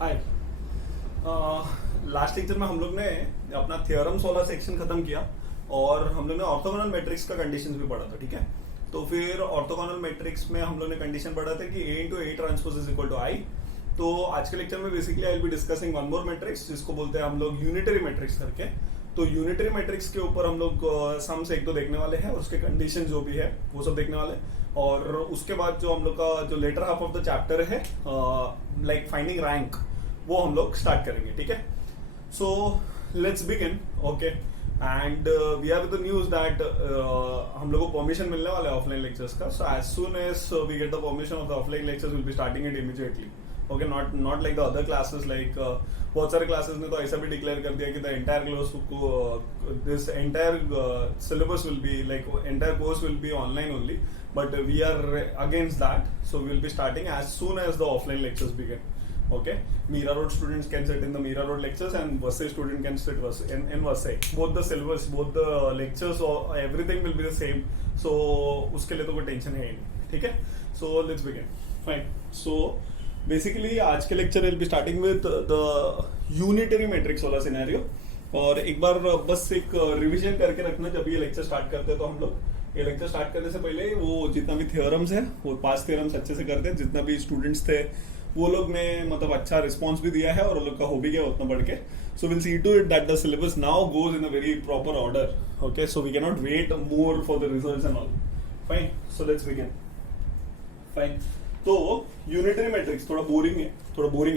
हाय। Last lecture में हम लोग ने अपना थ्योरम्स वाला सेक्शन खत्म किया और हम लोग ने ऑर्थोगोनल मैट्रिक्स का कंडीशंस भी पढ़ा था, ठीक है। तो फिर ऑर्थोगोनल मैट्रिक्स में हम लोग ने कंडीशन पढ़ा था कि A into A transpose is equal to I। तो आज के लेक्चर में basically I will be discussing one more matrix जिसको बोलते हैं हम लोग यूनिटरी मैट्रिक्स करके। तो यूनिटरी मैट्रिक्स के ऊपर हम लोग सम्स एक दो देखने वाले हैं और उसके कंडीशन जो भी है वो सब देखने वाले हैं। और उसके बाद जो हम लोग का जो latter half of the chapter है लाइक फाइंडिंग रैंक वो हम लोग स्टार्ट करेंगे, ठीक है। So let's begin, okay. And we are with the news that हम लोग को परमिशन मिलने वाला है ऑफलाइन लेक्चर्स का। So as soon as we get the permission of the offline lectures will be starting it immediately, okay. Not like the other classes, like बहुत सारे classes ने तो ऐसा भी डिक्लेयर कर दिया कि the entire this entire syllabus will be like entire course will be online only, but we are against that, so we will be starting as soon as the offline lectures begin, okay. Mira Road students can sit in the Mira Road lectures and Vasai student can sit in Vasai. Both the syllabus, both the lectures or everything will be the same, so उसके लिए तो कोई tension है ही नहीं, ठीक है। So let's begin, fine. So basically आज के lecture will be starting with the unitary matrix वाला सिनेरियो। और एक बार बस एक रिवीजन करके रखना जब ये लेक्चर स्टार्ट करते हैं तो हम लोग ये लेक्चर स्टार्ट करने से पहले वो जितना भी थ्योरम्स है वो 5 थ्योरम्स अच्छे से करते हैं। जितना भी स्टूडेंट्स थे वो लोग ने मतलब अच्छा रिस्पांस भी दिया है और वो लोग का हो भी गया उतना बढ़ के। So will see to it that the syllabus now goes in a very proper order, okay. So we can not wait more for the results and all, fine. So let's begin, fine. तो unitary matrix थोड़ा boring है,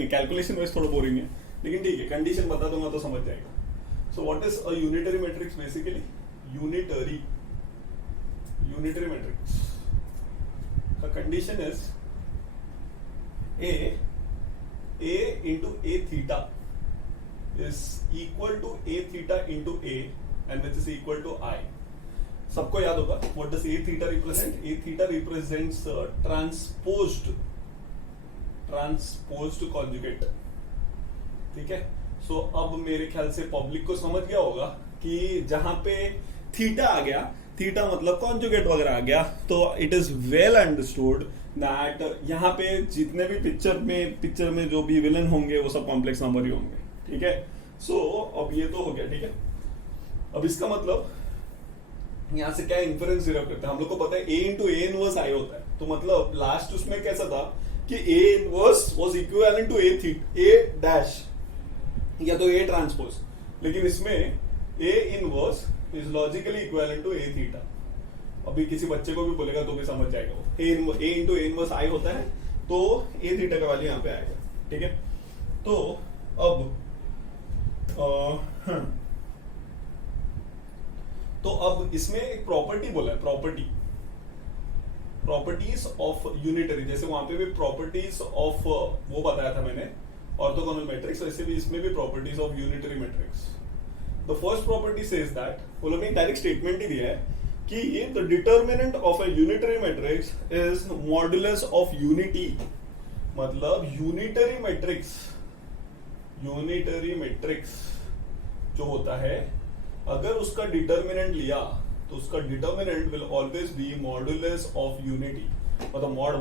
calculation wise थोड़ा boring है, लेकिन ठीक है, condition बता दूंगा तो समझ जाएगा। So what is a unitary matrix? Basically unitary matrix का condition is a into a theta is equal to a theta into a and which is equal to I। सबको याद होगा what does a theta represent? a theta represents transposed conjugate, ठीक है। सो अब मेरे ख्याल से पब्लिक को समझ गया होगा कि जहां पे थीटा आ गया, थीटा मतलब कॉन्जुगेट वगैरह आ गया, तो it is well understood that यहाँ पे जितने भी पिक्चर में जो भी विलन होंगे वो सब कॉम्प्लेक्स नंबर ही होंगे, ठीक है। सो अब ये तो हो गया, ठीक है। अब इसका मतलब यहाँ से क्या इन्फरेंस डिराइव करते हैं हम लोग को पता है a into a inverse I होता है। तो मतलब लास्ट उसमें कैसा था कि a inverse was equivalent to a dash या तो a ट्रांसपोज, लेकिन इसमें a inverse is logically equivalent to a theta. अभी किसी बच्चे को भी बोलेगा तो भी समझ जाएगा वो a into a inverse I होता है, तो a थीटा का वैल्यू यहाँ पे आएगा, ठीक है। तो अब इसमें एक प्रॉपर्टी बोला है, प्रॉपर्टीज ऑफ यूनिटरी। जैसे वहां पे भी प्रॉपर्टीज ऑफ वो बताया था मैंने ऑर्थोगोनल मैट्रिक्स, वैसे भी इसमें भी properties of unitary matrix. The first property says that, वो लोग ने डायरेक्ट स्टेटमेंट ही दिया है कि the determinant of a unitary matrix is modulus of unity. मतलब यूनिटरी मैट्रिक्स जो होता है, अगर उसका डिटर्मिनेंट लिया तो उसका determinant will always be modulus of unity, मतलब मॉड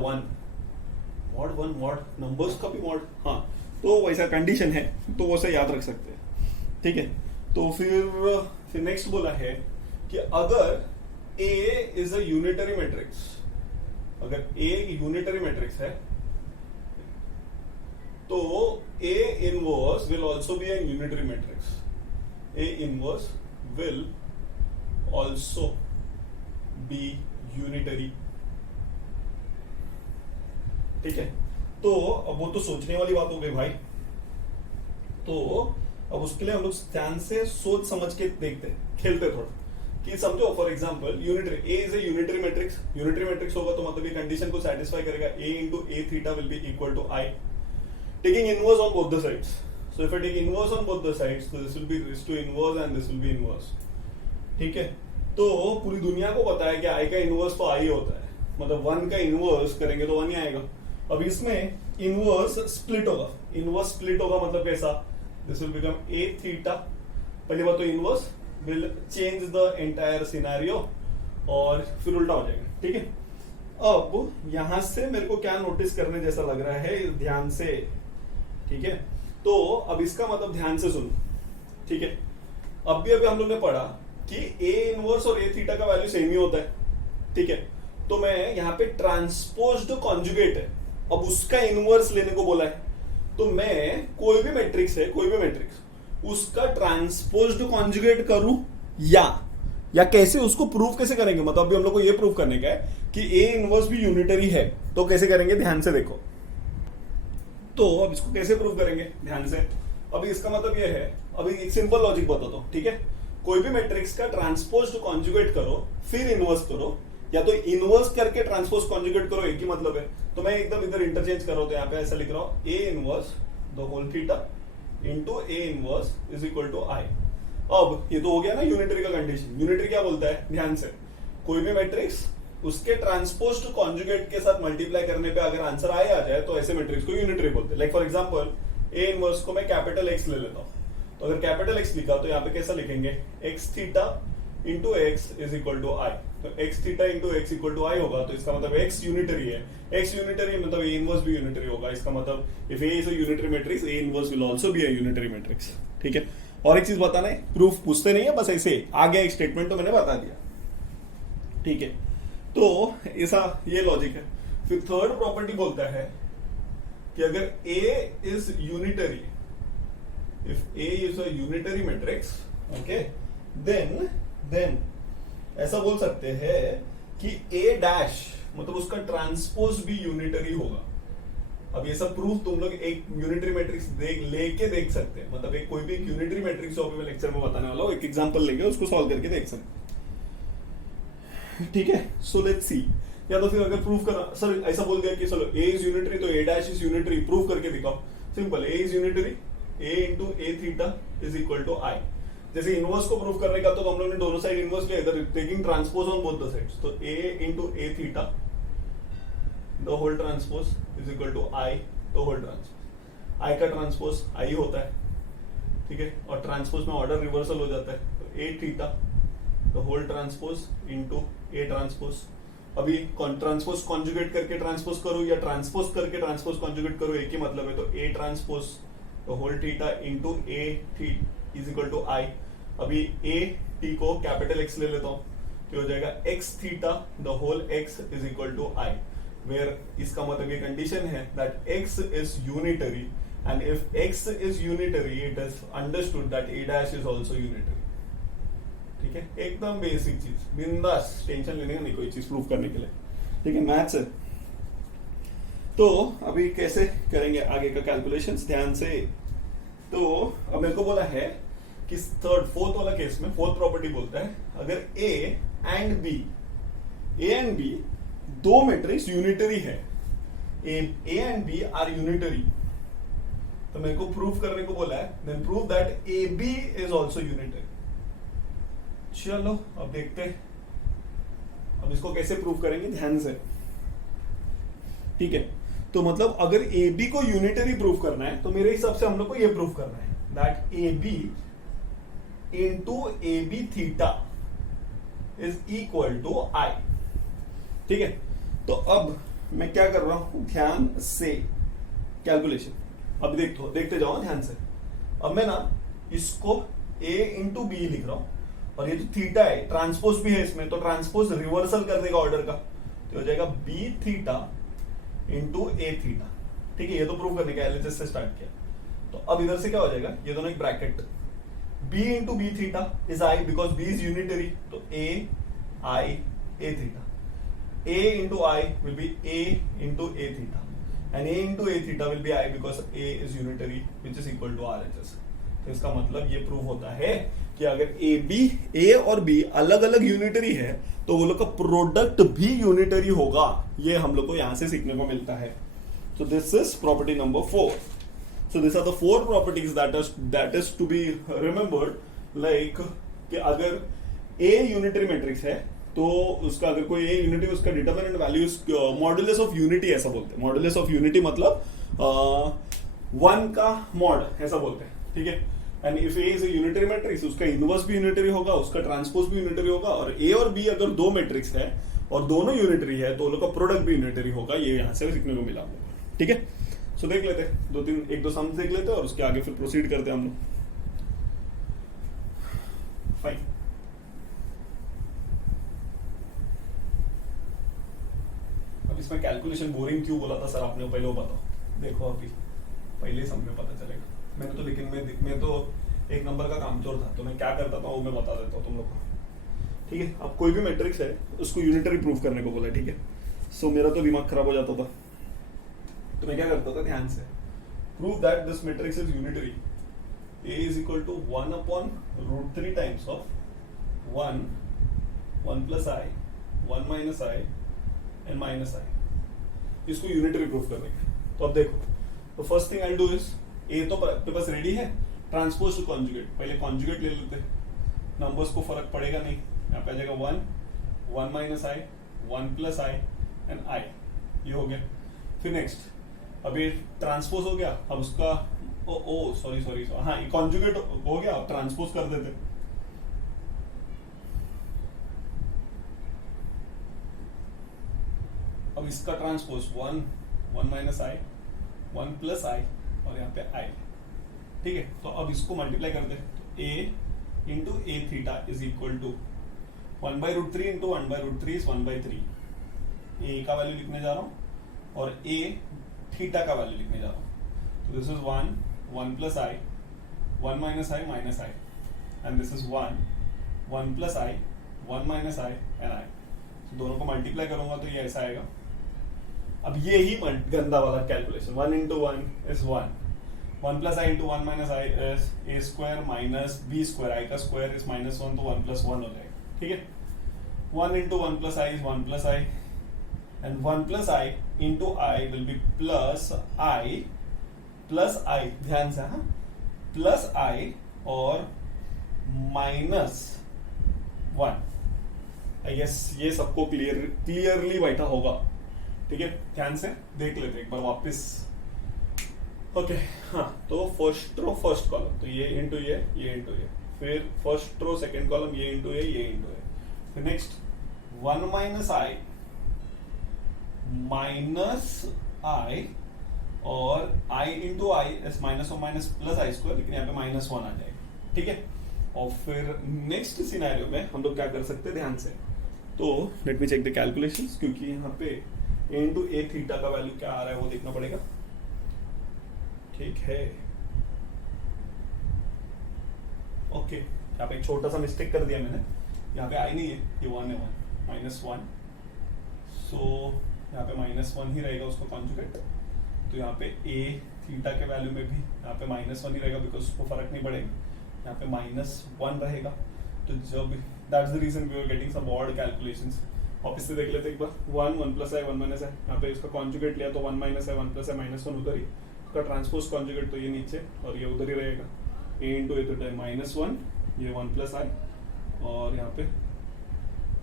नंबर्स का भी मॉड, हाँ। तो वैसा कंडीशन है तो वैसा याद रख सकते हैं, ठीक है। तो फिर नेक्स्ट बोला है कि अगर A is a unitary matrix, अगर A यूनिटरी मैट्रिक्स है तो A inverse will also be an unitary matrix. A inverse will also be unitary, ठीक है। तो अब वो तो सोचने वाली बात हो गई भाई। तो अब उसके लिए हम लोग ध्यान से सोच समझ के देखते खेलते थोड़ा कि समझो for example unitary A is a unitary matrix होगा तो मतलब ये कंडीशन को सेटिस्फाई करेगा a into a theta will be equal to I, taking inverse on both the sides. So if I take inverse on both the sides तो this will be raise to inverse and this will be inverse, ठीक है। तो पूरी दुनिया को पता है कि I का इनवर्स तो I होता है, मतलब 1 का इनवर्स करेंगे तो 1 ही आएगा। अब इसमें इनवर्स स्प्लिट होगा मतलब कैसा, this will become a theta. पहली बात तो inverse will change the entire scenario और फिर उल्टा हो जाएगा, ठीक है। अब यहां से मेरे को क्या नोटिस करने जैसा लग रहा है ध्यान से ठीक है। तो अब इसका मतलब ध्यान से सुनो, ठीक है। अब भी अभी हम लोग ने पढ़ा कि ए इनवर्स और ए थीटा का वैल्यू सेम ही होता है, ठीक है। तो मैं यहाँ पे ट्रांसपोज्ड कॉन्जुगेट है, अब उसका इनवर्स लेने को बोला है, तो मैं कोई भी मैट्रिक्स है, कोई भी मैट्रिक्स, उसका ट्रांसपोज्ड कॉन्जुगेट करूं या कैसे, उसको प्रूव कैसे करेंगे, मतलब अभी हम लोग को ये प्रूव करने का है कि ए इनवर्स भी यूनिटरी है, तो कैसे करेंगे, ध्यान से देखो। तो अब इसको कैसे प्रूव करेंगे, ध्यान से। अभी इसका मतलब ये है, अभी एक सिंपल लॉजिक बताता हूं, ठीक है। कोई भी मैट्रिक्स का ट्रांसपोज्ड कॉन्जुगेट करो फिर इनवर्स करो, या तो इनवर्स करके ट्रांसपोज कॉन्जुगेट करो, एक ही मतलब है। तो मैं एकदम इधर इंटरचेंज कर रहा हूं, तो यहाँ पे ऐसा लिख रहा हूं A inverse the whole theta into A inverse is equal to I. अब ये तो हो गया ना यूनिटरी का कंडीशन। यूनिटरी क्या बोलता है, ध्यान से, कोई भी मैट्रिक्स उसके ट्रांसपोज्ड कॉन्जुगेट के साथ मल्टीप्लाई करने पे अगर आंसर आई आ जाए तो ऐसे मैट्रिक्स को यूनिटरी बोलते हैं। Like for example A inverse को मैं कैपिटल एक्स ले लेता हूं, तो अगर कैपिटल एक्स लिखा तो यहाँ पे कैसा लिखेंगे, X theta into X is equal to I. तो X theta into X equal to I होगा, तो इसका मतलब एक्स यूनिटरी है। एक्स यूनिटरी मतलब ए इनवर्स भी यूनिटरी होगा। इसका मतलब if A is a unitary matrix, A inverse will also be a unitary matrix, ठीक है। और एक चीज बताना है, प्रूफ पूछते नहीं है, बस ऐसे आ गया एक स्टेटमेंट तो मैंने बता दिया, ठीक है। तो ऐसा ये लॉजिक है। फिर थर्ड प्रॉपर्टी बोलता है कि अगर A is unitary, if A is a unitary matrix, okay, then ऐसा बोल सकते हैं कि ए डैश मतलब उसका ट्रांसपोज भी यूनिटरी होगा। अब ये सब प्रूफ तुम लोग एक यूनिटरी मैट्रिक्स लेके देख सकते हैं, मतलब एक कोई भी एक यूनिटरी मैट्रिक्स जो अभी मैं लेक्चर में बताने वाला हूं, एक एग्जांपल लेके उसको सॉल्व करके देख सकते हैं, ठीक है। So let's see. या तो फिर अगर प्रूफ करना, सर ऐसा बोल दिया कि चलो ए इज यूनिटरी तो A dash is unitary, proof करके दिखाओ। Simple, A is unitary, A into A theta is equal to I. जैसे इनवर्स को प्रूफ करने का तो हम लोग ने दोनों साइड इनवर्स लिया, इधर taking transpose on both the sides, तो A into A theta the whole transpose is equal to I the whole transpose. I का ट्रांसपोज आई होता है, ठीक है, और ट्रांसपोज में ऑर्डर रिवर्सल हो जाता है, तो A theta the whole transpose into A transpose. अभी ट्रांसपोज कॉन्जुगेट करके ट्रांसपोज करूं या ट्रांसपोज करके ट्रांसपोज कॉन्जुगेट करूं, एक ही मतलब है, तो A transpose the whole theta into A theta is equal to I. अभी ए टी को कैपिटल एक्स ले लेता हूं, तो हो जाएगा X theta the whole X is equal to I, where इसका मतलब ये कंडीशन है that X is unitary, and if X is unitary it is understood that A dash is also unitary, ठीक है। एकदम बेसिक चीज, बिंदास, टेंशन लेने का नहीं कोई चीज प्रूफ करने के लिए, ठीक है, मैथ्स है। तो अभी कैसे करेंगे आगे का कैलकुलेशंस, ध्यान से। तो अब मेरे को बोला है कि फोर्थ वाला केस में फोर्थ प्रॉपर्टी बोलता है अगर ए एंड बी दो मैट्रिक्स यूनिटरी है, A and B are unitary, तो मेरे को प्रूव करने को बोला है, then prove that A B is also unitary. चलो अब देखते हैं अब इसको कैसे प्रूव करेंगे, ध्यान से, ठीक है। तो मतलब अगर ए बी को यूनिटरी प्रूव करना है तो मेरे हिसाब से हम लोग को ये प्रूव करना है that A B into A B theta is equal to I, ठीक है। तो अब मैं क्या कर रहा हूं, ध्यान से कैलकुलेशन अब देखते जाओ ध्यान से। अब मैं ना इसको ए इंटू बी लिख रहा हूं, और ये जो थीटा है ट्रांसपोज भी है इसमें, तो ट्रांसपोज रिवर्सल कर देगा ऑर्डर का, तो हो जाएगा B theta into A theta, ठीक है। ये तो प्रूव करने का एलएचएस से स्टार्ट किया, तो अब इधर से क्या हो जाएगा, ये दोनों एक bracket, b into B theta is i because b is unitary, तो a i a theta, a into i will be a into a theta, and a into a theta will be i because a is unitary which is equal to RHS। तो इसका मतलब ये prove होता है कि अगर a और b अलग अलग यूनिटरी है तो वो लोग का प्रोडक्ट भी यूनिटरी होगा, ये हम लोग को यहां से सीखने को मिलता है। So this is property number 4. So these are the 4 properties that is to be remembered, like कि अगर A यूनिटरी मैट्रिक्स है तो उसका अगर कोई A यूनिटी उसका determinant value modulus of unity ऐसा बोलते हैं। मॉडुलस ऑफ यूनिटी मतलब 1 का मॉड ऐसा बोलते हैं, ठीक है। And if A is a unitary matrix उसका इनवर्स भी यूनिटरी होगा, उसका ट्रांसपोज भी यूनिटरी होगा, और A और B अगर दो मैट्रिक्स है और दोनों यूनिटरी है तो उन लोग का प्रोडक्ट भी यूनिटरी होगा, ये यहां से सीखने को मिला, ठीक है। सो देख लेते, एक दो सम्स देख लेते और उसके आगे फिर प्रोसीड करते हम लोग। फाइन। अब इसमें कैलकुलेशन बोरिंग क्यों बोला था सर आपने, पहले वो बताओ। देखो अभी पहले सब में पता चलेगा। मैंने तो लेकिन मैं तो एक नंबर का कामचोर था, तो मैं क्या करता था वो मैं बता देता हूँ तुम लोग को, ठीक है। अब कोई भी मैट्रिक्स है उसको यूनिटरी प्रूफ करने को बोला, ठीक है। सो मेरा तो दिमाग खराब हो जाता था, तो मैं क्या करता था, ध्यान से, prove that this matrix is unitary. A is equal to 1 upon root 3 times of 1 plus I, 1 minus I and minus I। इसको यूनिटरी प्रूफ करने के। तो अब देखो, तो first thing I do is, A तो आपके पास रेडी है, ट्रांसपोज टू कॉन्जुगेट। पहले कॉन्जुगेट ले लेते, नंबर्स को फर्क पड़ेगा नहीं, यहाँ पे आ जाएगा 1 minus I, 1 plus I and I, ये हो गया। फिर नेक्स्ट, अब ये ट्रांसपोज हो गया, अब उसका सॉरी हाँ, ये कॉन्जुगेट हो गया, अब ट्रांसपोज कर देते। अब इसका transpose 1 minus I, 1 plus I और यहाँ पे आई, ठीक है। तो अब इसको मल्टीप्लाई कर दे, तो a into A theta is equal to 1/√3 into 1/√3 is 1/3। A का वैल्यू लिखने जा रहा हूँ और a थीटा का वैल्यू लिखने जा रहा हूँ। तो this is 1 plus I, 1 minus I minus I, and this is 1 plus I, 1 minus I and I. तो दोनों को मल्टीप्लाई करूंगा तो ये ऐसा आएगा। अब ये ही गंदा वाला calculation, 1 into 1 is 1 plus I into 1 minus I is A square minus B square, I का स्क्वायर इज -1, तो 1 + 1 हो जाएगा, ठीक है। 1 into 1 plus I is 1 plus I, and 1 plus I into I will be plus I, ध्यान से, हाँ, plus I और -1। आई गेस ये सबको क्लियरली बैठा होगा, ठीक है। ध्यान से देख लेते एक बार वापस। ओके, हाँ, तो फर्स्ट रो फर्स्ट कॉलम, तो ये इंटू ये इंटू ये, फिर फर्स्ट रो सेकंड कॉलम, ये इंटू ये इंटू ये, फिर नेक्स्ट 1 माइनस आई और i into I is -1 minus plus I square, लेकिन यहाँ पे -1 आ जाएगा, ठीक है। और फिर नेक्स्ट सिनेरियो में हम लोग क्या कर सकते हैं, ध्यान से, तो let me check the calculations, क्योंकि यहाँ पे a इंटू ए थीटा का वैल्यू क्या आ रहा है वो देखना पड़ेगा, ठीक है। ओके, यहाँ पे एक छोटा सा मिस्टेक कर दिया मैंने, यहाँ पे आई नहीं है, ये 1 है, 1 -1, सो यहाँ पे -1 ही रहेगा उसका कॉन्जुगेट। तो यहाँ पे a थीटा के वैल्यू में भी यहाँ पे -1 ही रहेगा, बिकॉज उसको फर्क नहीं पड़ेगा, यहाँ पे -1 रहेगा। तो जब that's the reason we are getting some odd calculations. वापस से देख लेते एक बार, 1 प्लस आई, 1 माइनस आई, यहाँ पे इसका कॉन्जुगेट लिया तो 1 माइनस आई, 1 प्लस आई, -1 उधर ही, उसका ट्रांसपोज कॉन्जुगेट तो ये नीचे और ये उधर ही रहेगा, a इंटू ए थीटा -1, ये 1 प्लस आई और यहाँ पे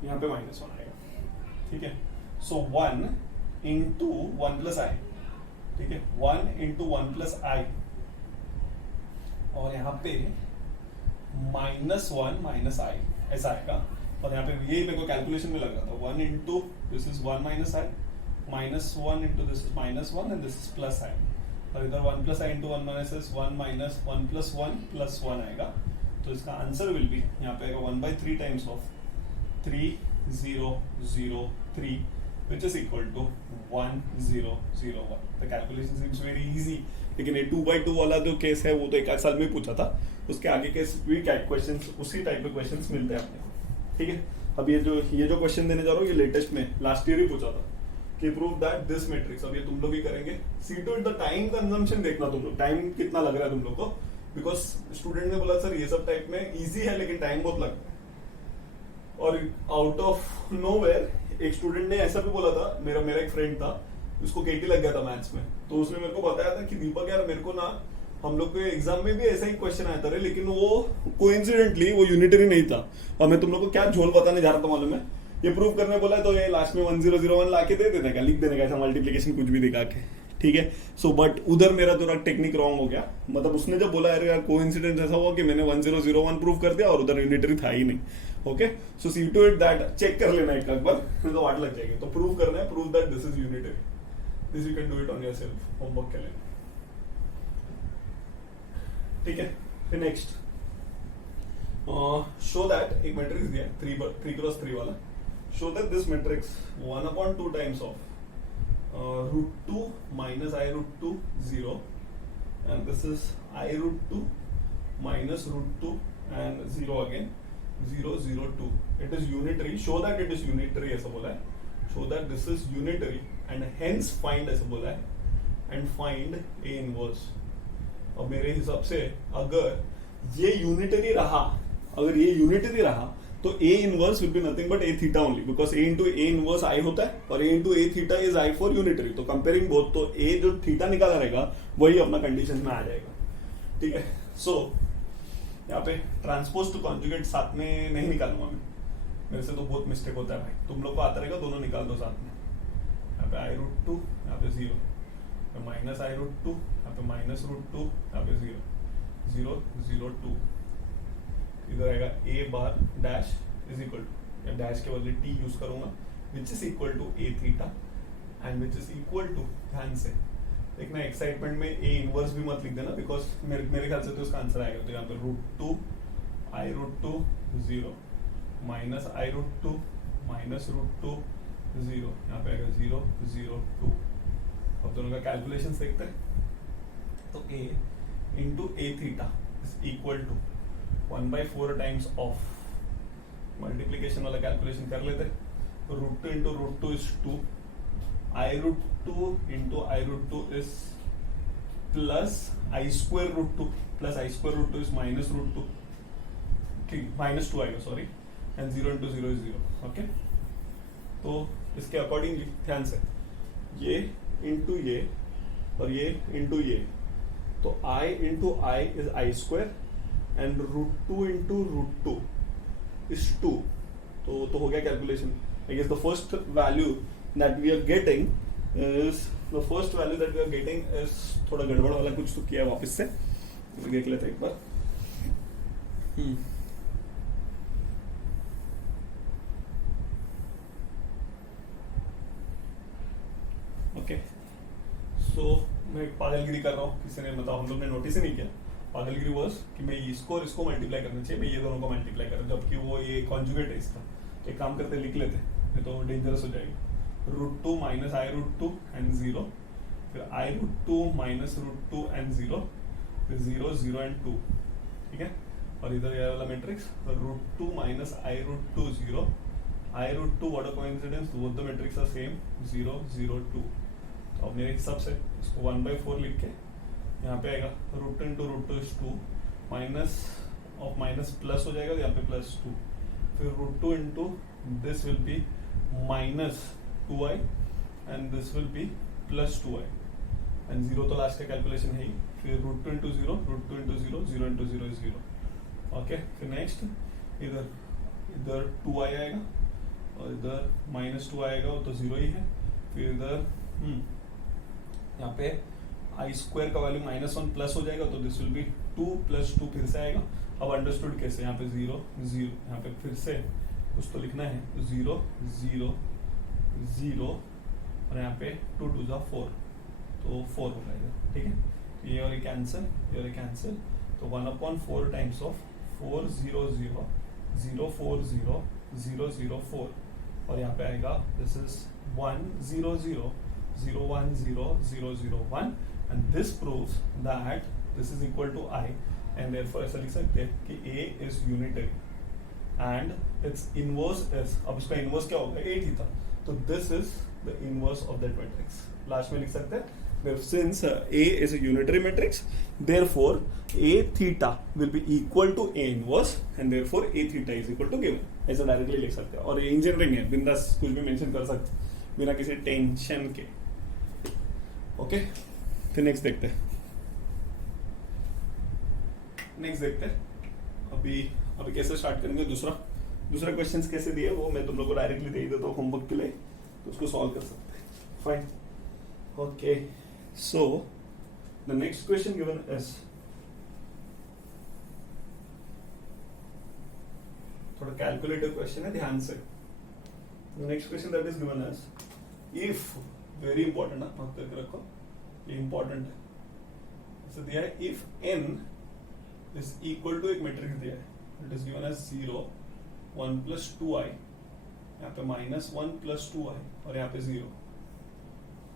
-1 आएगा, ठीक है। सो 1 इंटू 1 प्लस आई, ठीक है, 1 इंटू 1 प्लस आई और यहाँ पे -1 माइनस आई, ऐसा आएगा। और यहाँ पे यही मेरे को कैलकुलेशन में लग रहा था, 1 into this is 1 minus I, -1 into this is -1 and this is plus I, और इधर 1 plus I into 1 minus is 1 minus 1 plus 1 plus 1 आएगा। तो इसका आंसर विल बी, यहाँ पे आएगा 1/3 times of 3003 which is equal to 1001। The calculation seems very easy, लेकिन ये 2/2 वाला जो केस है वो तो 1 साल में पूछा था, उसके आगे केस भी क्वेश्चंस उसी टाइप के क्वेश्चंस मिलते हैं अपने को, ठीक है। अब ये जो क्वेश्चन देने जा रहा हूँ ये लेटेस्ट में लास्ट ईयर ही पूछा था कि प्रूव दैट दिस मैट्रिक्स। अब ये तुम लोग ही करेंगे। See to it the time consumption देखना तुम लोग, टाइम कितना लग रहा है तुम लोग को, बिकॉज स्टूडेंट ने बोला सर ये सब टाइप में इजी है लेकिन टाइम बहुत लगता है। और आउट ऑफ नोवेयर एक स्टूडेंट ने ऐसा भी बोला था, मेरा एक फ्रेंड था, उसको केटी लग गया था मैथ्स में, तो उसने मेरे को बताया था कि दीपक यार मेरे को ना हम लोग के एग्जाम में भी ऐसा ही क्वेश्चन आया था रे, लेकिन वो कोइंसिडेंटली वो यूनिटरी नहीं था। और मैं तुम लोग को क्या झोल बताने जा रहा था मालूम है, ये प्रूव करने बोला तो ये लास्ट में 1001 लाके दे देने का, लिख देने का, ऐसा मल्टीप्लिकेशन कुछ भी दिखा के, ठीक है। सो बट उधर मेरा थोड़ा टेक्निक रॉन्ग हो गया, मतलब उसने जब बोला यार कोइंसिडेंस ऐसा हुआ कि मैंने 1001 प्रूव कर दिया और उधर यूनिटरी था ही नहीं। Okay, so see to it that check कर लेना एक बार, फिर तो वाट लग जाएगी। तो प्रूव करना है, prove that this is unitary, this you can do it on your self homework के लिए, ठीक है। फिर नेक्स्ट शो दैट एक मैट्रिक्स दिया 3x3 वाला, show that this matrix 1/2 times of √2 minus I√2 0 and this is I√2 minus √2 and 0 again 0 0 2. It is unitary. Show that it is unitary ऐसा बोला है. Show that this is unitary and hence find ऐसा बोला है and find A inverse. अब मेरे हिसाब से अगर ये unitary रहा, तो A inverse will be nothing but A theta only because A into A inverse I होता है और A into A theta is I for unitary. तो कंपेयरिंग बोथ, तो A जो थीटा निकाला रहेगा वही अपना कंडीशन में आ जाएगा, ठीक है। सो यहाँ पे ट्रांसपोज टू कॉन्जुगेट साथ में नहीं निकालूंगा मैं, मेरे से तो बहुत मिस्टेक होता है भाई, तुम लोग को आता रहेगा, दोनों निकाल दो साथ में। यहाँ पे I√2, यहाँ पे 0, माइनस I√2, यहाँ पे माइनस √2, यहाँ पे 0 0 0 2, इधर आएगा A bar dash is equal to, या डैश के बदले T यूज करूंगा, which is equal to A theta and which is equal to, ध्यान से देखना, एक्साइटमेंट में A इनवर्स भी मत लिख देना बिकॉज मेरे ख्याल से तो इसका आंसर आएगा। तो यहाँ पे √2 I√2 0 माइनस I√2 माइनस √2 0, यहाँ पे आएगा 0 0 2। अब दोनों का कैलकुलेशन देखते हैं, तो A into A theta is equal to 1/4 times of, multiplication वाला कैलकुलेशन कर लेते हैं, √2 into √2 is 2, I√2 into I√2 is plus I²√2 plus I²√2 is minus √2, ठीक, -2 आएगा sorry, and 0 into 0 is 0, okay. तो इसके अकॉर्डिंगली ध्यान से ये इंटू ये और ये इंटू ये, तो I into I is I² and √2 into √2 is 2. तो हो गया calculation. I guess the first value that we are getting is थोड़ा गड़बड़ वाला कुछ तो किया वापस से, देख लेते हैं एक बार। ओके, सो मैं पागलगिरी कर रहा हूँ, किसी ने मतलब हम लोग ने नोटिस ही नहीं किया। पागलगिरी वर्स कि मैं इसको और इसको मल्टीप्लाई करना चाहिए, मैं ये दोनों को मल्टीप्लाई कर रहा हूँ, जबकि वो ये कॉन्जुगेट है इसका। एक काम करते लिख लेते, नहीं तो डेंजरस हो जाएगा। √2 माइनस I√2 एंड 0, फिर I√2 माइनस √2 एंड 0, फिर 0 0 एंड 2, ठीक है। और इधर ये वाला matrix √2 minus I√2 0, I√2 what a coincidence, both the matrix are same 0 0 2। तो अब मेरे हिसाब से इसको 1/4 लिख के यहाँ पे आएगा √2 into √2 is 2, minus of minus plus हो जाएगा, तो यहाँ पे +2, फिर √2 into this will B -2i and this will B +2i and 0 तो लास्ट का कैलकुलेशन है ही, फिर √2 into 0, √2 into 0, 0 into 0 is 0, okay. फिर नेक्स्ट इधर 2i आएगा और इधर -2 आएगा, वो तो 0 ही है। फिर इधर यहाँ पे I² का वैल्यू -1 प्लस हो जाएगा, तो दिस विल बी 2 + 2 फिर से आएगा। अब अंडरस्टूड कैसे, यहाँ पे 0 0, यहाँ पे फिर से कुछ तो लिखना है, 0 0 0 और यहाँ पे 2 2 जा 4, तो 4 हो जाएगा, ठीक है। ये और ये कैंसिल, ये और ये कैंसिल, तो 1/4 टाइम्स ऑफ 4 0 0 0 4 0 0 0 4, और यहाँ पे आएगा this is 1 0 0 0 1 0 0 0 1, and this proves that this is equal to I, and therefore ऐसा लिख सकते हैं कि A is unitary and its inverse is, अब इसका inverse क्या होगा, A थीटा, तो this is the inverse of that matrix। Last में लिख सकते हैं since A is a unitary matrix, therefore A theta will be equal to A inverse and therefore A theta is equal to given, ऐसा directly लिख सकते हैं। और ये इंजीनियरिंग है, बिंदास कुछ भी मेंशन कर सकते हैं बिना किसी टेंशन के, ओके। फिर नेक्स्ट देखते हैं, अभी कैसे स्टार्ट करेंगे। दूसरा क्वेश्चंस कैसे दिए वो मैं तुम लोग को डायरेक्टली दे ही देता हूँ होमवर्क के लिए, तो उसको सॉल्व कर सकते हैं, fine, okay. So the next question given is, थोड़ा कैलकुलेटिव क्वेश्चन है, ध्यान से। The next question that is given is, if very important है, नोट करके रखो, ये इंपॉर्टेंट है। इसे दिया है if n is equal to, एक मैट्रिक्स दिया है, it is given as 0 1 plus 2i, यहाँ पे -1 प्लस 2i और यहाँ पे 0।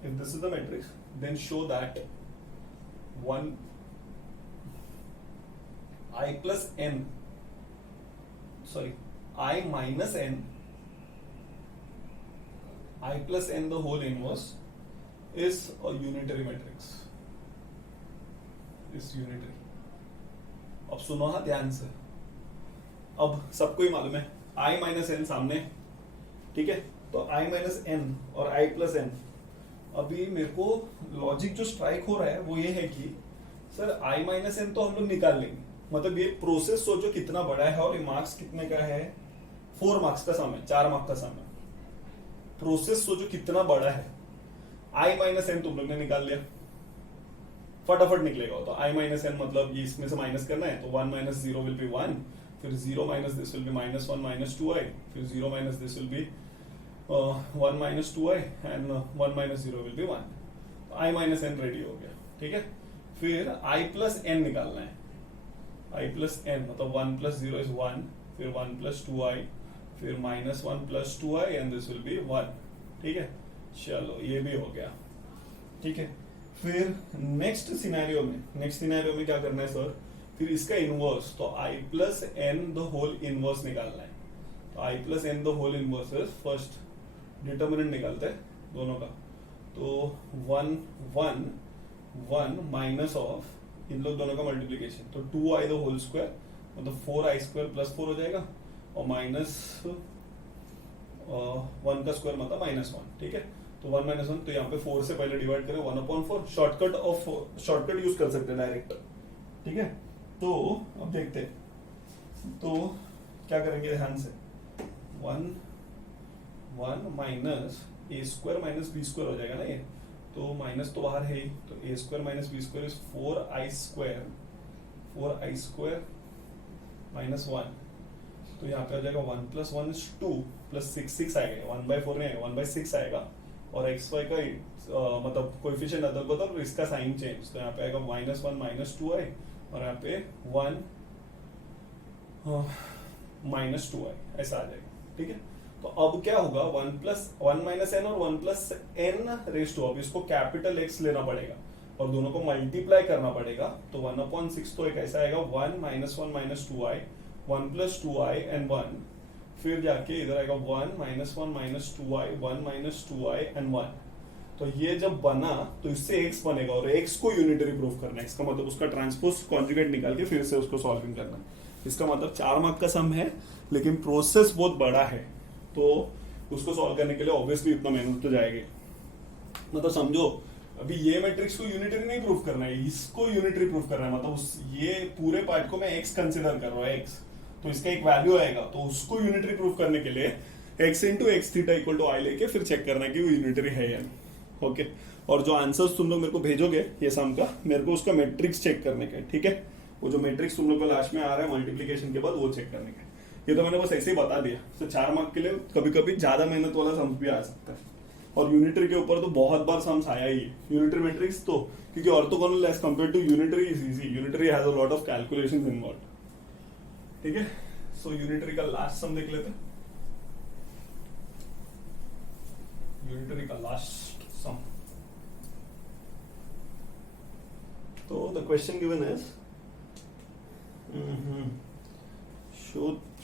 If this is the matrix then show that 1 i plus n, sorry, i minus n, I plus n the whole inverse is a unitary matrix, is unitary। अब सुनो हाँ ध्यान से, अब सबको ही मालूम है i माइनस एन सामने, ठीक है, तो i माइनस एन और i प्लस एन। अभी मेरे को लॉजिक जो स्ट्राइक हो रहा है वो ये है कि सर i माइनस एन तो हम लोग निकाल लेंगे, मतलब ये प्रोसेस सोचो कितना बड़ा है और ये मार्क्स कितने का है, 4 मार्क्स का सम है, 4 मार्क्स का सम है। प्रोसेस सोचो कितना बड़ा है, i माइनस एन तुम लोग ने निकाल लिया, फटाफट निकलेगा। तो i माइनस एन मतलब ये इसमें से माइनस करना है, तो 1 माइनस 0 विल बी 1, फिर 0 minus this will B -1 minus 2i, फिर 0 minus this will B 1 minus 2i and 1 minus 0 will be 1। तो i माइनस एन रेडी हो गया, ठीक है। फिर i प्लस एन निकालना है, i प्लस एन मतलब 1 प्लस 0 इज 1, फिर 1 प्लस 2i, फिर -1 plus 2i and this will B 1, ठीक है। चलो ये भी हो गया, ठीक है। फिर नेक्स्ट सिनेरियो में क्या करना है सर, फिर इसका इनवर्स, तो i plus an the whole inverse निकालना है। तो i plus an the whole inverse is, first determinant निकालते हैं दोनों का, तो 1 1 1 माइनस ऑफ इन लोग दोनों का मल्टीप्लीकेशन, तो 2i द होल स्क्वायर मतलब 4i स्क्वायर प्लस 4 हो जाएगा, और माइनस 1 का स्क्वायर मतलब -1, ठीक है। तो 1 माइनस 1, तो यहाँ पे 4 से पहले डिवाइड करें 1/4, शॉर्टकट यूज कर सकते हैं डायरेक्ट, ठीक है। तो अब देखते हैं, तो क्या करेंगे ध्यान से, 1 माइनस ए स्क्वायर माइनस बी स्क्वायर हो जाएगा ना ये, तो माइनस तो बाहर है ही, तो A square minus B square is 4i square minus 1, तो यहाँ पे आ जाएगा 1 प्लस 1 इज 2 प्लस 6 आएगा, 1/4 नहीं आएगा, 1/6 आएगा, और xy का मतलब कोएफिशिएंट अदल बदल, इसका साइन चेंज, तो यहाँ पे आएगा -1 माइनस 2i और यहाँ पे 1 माइनस 2i, ऐसा आ जाएगा, ठीक है। तो अब क्या होगा, 1 माइनस एन और 1 प्लस एन रेस टू, अब इसको कैपिटल X लेना पड़ेगा और दोनों को मल्टीप्लाई करना पड़ेगा, तो 1/6 तो एक ऐसा आएगा 1 minus 1 minus 2i, 1 plus 2i and 1, फिर जाके इधर आएगा 1 minus 1 minus 2i, 1 minus 2i and 1। तो ये जब बना तो इससे x बनेगा और x को यूनिटरी प्रूफ करना है, इसका मतलब उसका ट्रांसपोज कॉन्जुगेट निकाल के फिर से उसको सॉल्विंग करना है। इसका मतलब 4 मार्क का सम है, लेकिन प्रोसेस बहुत बड़ा है, तो उसको सॉल्व करने के लिए ऑब्वियसली इतना मेहनत तो जाएगी। मतलब समझो अभी ये मैट्रिक्स को यूनिटरी नहीं प्रूफ करना है, इसको यूनिटरी प्रूफ करना है, मतलब ये पूरे पार्ट को मैं x कंसिडर कर रहा हूँ, x, तो इसका एक वैल्यू आएगा, तो उसको यूनिटरी प्रूफ करने के लिए x into X theta equal to I लेके फिर चेक करना है कि वो यूनिटरी है या नहीं, ओके। और जो आंसर्स तुम लोग मेरे को भेजोगे ये सम का, मेरे को उसका मैट्रिक्स चेक करने का है, ठीक है। वो जो मैट्रिक्स तुम लोग को लास्ट में आ रहा है मल्टीप्लीकेशन के बाद, वो चेक करने का है। ये तो मैंने बस ऐसे ही बता दिया, तो 4 मार्क के लिए कभी कभी ज्यादा मेहनत वाला सम भी आ सकता है, और यूनिटरी के ऊपर तो बहुत बार सम्स आया ही है यूनिटरी मैट्रिक्स, तो क्योंकि orthogonal as compare to unitary is easy, unitary has a lot of calculations involved, ठीक है। सो यूनिटरी का लास्ट सम देख लेते हैं, यूनिटरी का लास्ट सम। तो the question given is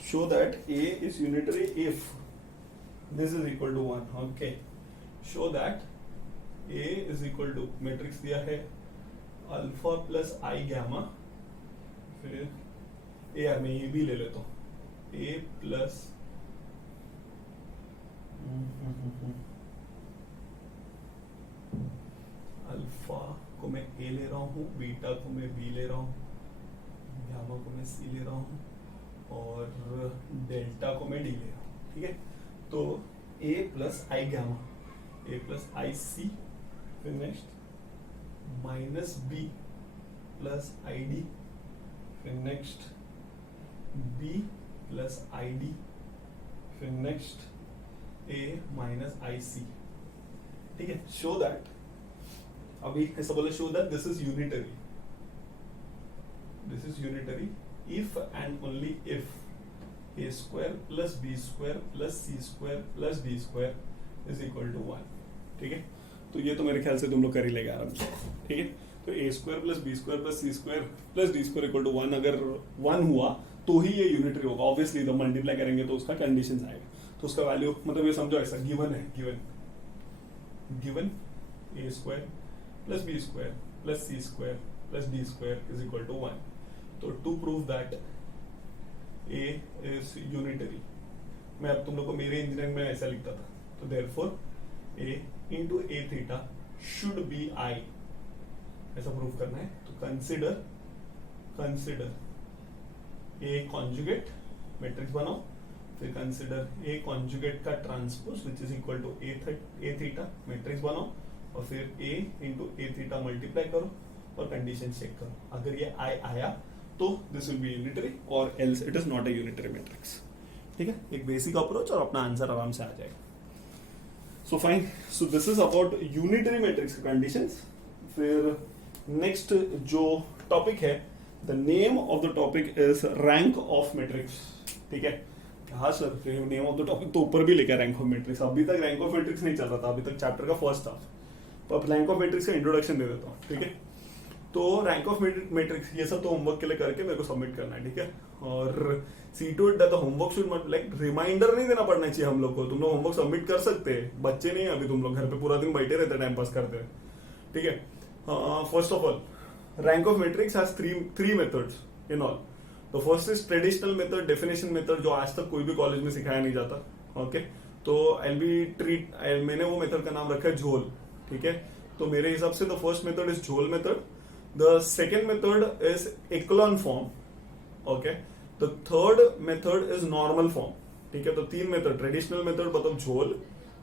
show that a is unitary if this is equal to 1, okay। show that a is equal to, matrix दिया है अल्फा प्लस आई गैमा, फिर ए यार मैं ये भी ले लेता हूँ, a प्लस अल्फा को मैं a ले रहा हूँ, बीटा को मैं b ले रहा हूँ, गामा को मैं c ले रहा हूँ, और डेल्टा को मैं डी ले रहा हूँ, ठीक है। तो a plus I gamma, a plus I C, फिर next minus b plus I D, फिर next b plus I D, फिर next a minus I C, ठीक है, शो दैट, अभी ऐसा बोले show that this is unitary, this is unitary if and only if a square plus b square plus c square plus d square is equal to 1. ठीक है, तो ये तो मेरे ख्याल से तुम लोग कर ही लेगा आराम से, ठीक है। तो a square plus b square plus c square plus d square equal to 1 अगर 1 हुआ तो ही ये यूनिटरी होगा। ऑब्वियसली तो मल्टीप्लाई करेंगे तो उसका कंडीशन आएगा, तो उसका वैल्यू मतलब ये समझो ऐसा गिवन है, given a square plus b square plus c square plus d square is equal to 1. तो to prove that A is unitary, मैं अब तुम लोग को मेरे इंजीनियरिंग में ऐसा लिखता था, तो therefore A into A theta should be I, ऐसा प्रूव करना है। तो कंसिडर A कॉन्जुगेट मैट्रिक्स बनाओ, फिर कंसिडर A कॉन्जुगेट का transpose which is equal to A theta matrix बनाओ, और फिर A into A theta multiply करो और कंडीशन चेक करो। अगर ये I आया तो दिस विल बी यूनिटरी और else it is not a unitary matrix. ठीक है, एक बेसिक अप्रोच और अपना आंसर आराम से आ जाएगा। So fine, so this is about unitary matrix conditions. फिर नेक्स्ट जो टॉपिक है, the name of the topic is rank of matrix. ठीक है, हाँ sir name of the topic तो ऊपर भी लेकर रैंक ऑफ मैट्रिक्स, अभी तक रैंक ऑफ मैट्रिक्स नहीं चल रहा था, अभी तक चैप्टर का फर्स्ट था, तो अब रैंक ऑफ मैट्रिक्स का इंट्रोडक्शन दे देता हूँ। ठीक है, तो रैंक ऑफ मैट्रिक्स ये सब तो होमवर्क के लिए करके मेरे को सबमिट करना है। ठीक है, और see to it the homework should like reminder नहीं देना पड़ना चाहिए हम लोग को, तुम लोग होमवर्क सबमिट कर सकते हैं, बच्चे नहीं अभी तुम लोग घर पे पूरा दिन बैठे रहते टाइम पास करते हैं। ठीक है, first of all rank of matrix has three methods in all. The first is traditional method, definition method, जो आज तक कोई भी कॉलेज में सिखाया नहीं जाता। ओके, तो मैंने वो मेथड का नाम रखा है झोल। ठीक है, तो मेरे हिसाब से द फर्स्ट मेथड इज झोल method, the second method is echelon form, okay, the third method is normal form। ठीक है, तो तीन मेथड, ट्रेडिशनल मेथड मतलब झोल,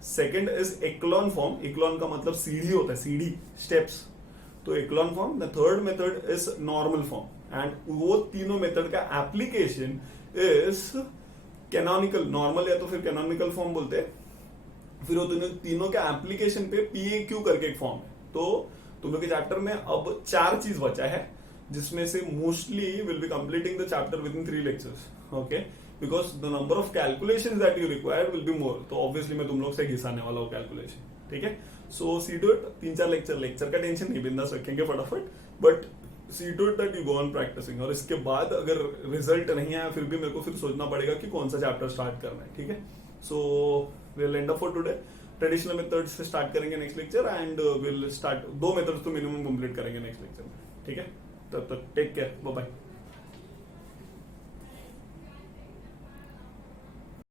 second is echelon form, echelon का मतलब सीढ़ी होता है, सीढ़ी स्टेप्स, तो echelon form, the third method is normal form, and वो तीनों मेथड का एप्लीकेशन इज कैनोनिकल, नॉर्मल या तो फिर कैनोनिकल फॉर्म बोलते हैं, फिर वो तीनों के एप्लीकेशन पे PAQ करके एक फॉर्म है। तो तुम लोग के चैप्टर में अब 4 चीज बचा है, जिसमें से mostly will be completing the chapter with in 3 lectures. Okay, because the number of calculations that you require will be more, तो ऑब्वियसली मैं तुम लोग से घिसाने वाला हूँ कैलकुलेशन। ठीक है, so see to it 3-4 lecture का टेंशन नहीं, बिंदास रखेंगे फटाफट, but see to it that you go on practising. और इसके बाद अगर रिजल्ट नहीं आया फिर भी मेरे को फिर सोचना पड़ेगा कि कौन सा चैप्टर स्टार्ट करना है। ठीक है, so will and up for today. Traditional method से स्टार्ट करेंगे next lecture, and will start 2 methods तो मिनिमम कंप्लीट करेंगे नेक्स्ट लेक्चर में। ठीक है, तब तक टेक केयर, बाय बाय।